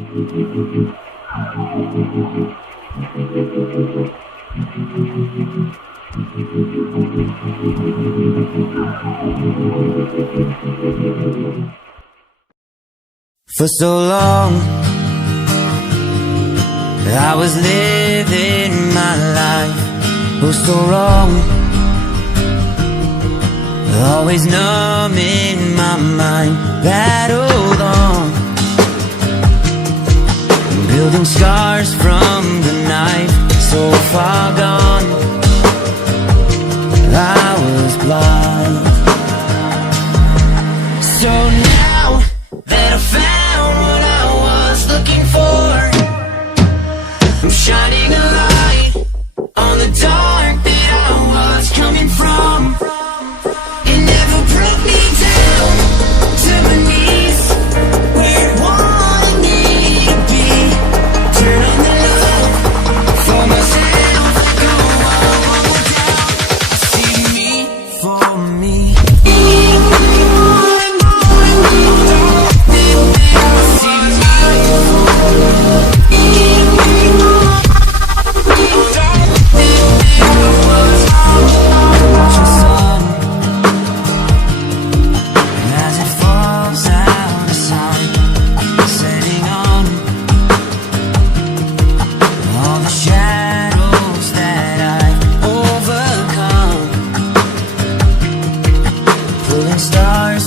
For so long, I was living my life, oh so wrong, always numb in my mind, battled on, building scars from the knife, so far gone, I was blind. So now that I found what I was looking for, I'm shining a light on the dark that I was coming from. It never brought me down to my knees, where it wanted me to be. Turn on the love for myself, go on down. See me for me. Stars